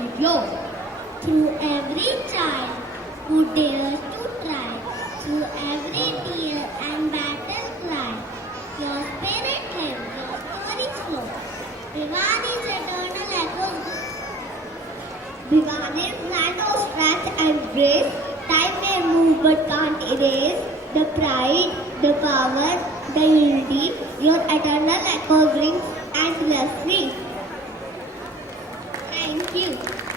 reveal. Through every child who dares to try, through every tear and battle cry, your spirit lives, your story flow. Bhiwani's eternal echoes. Bhiwani's land of strength and grace. Time may move but can't erase the pride, the power, the unity. Your eternal echo rings endlessly. Thank you.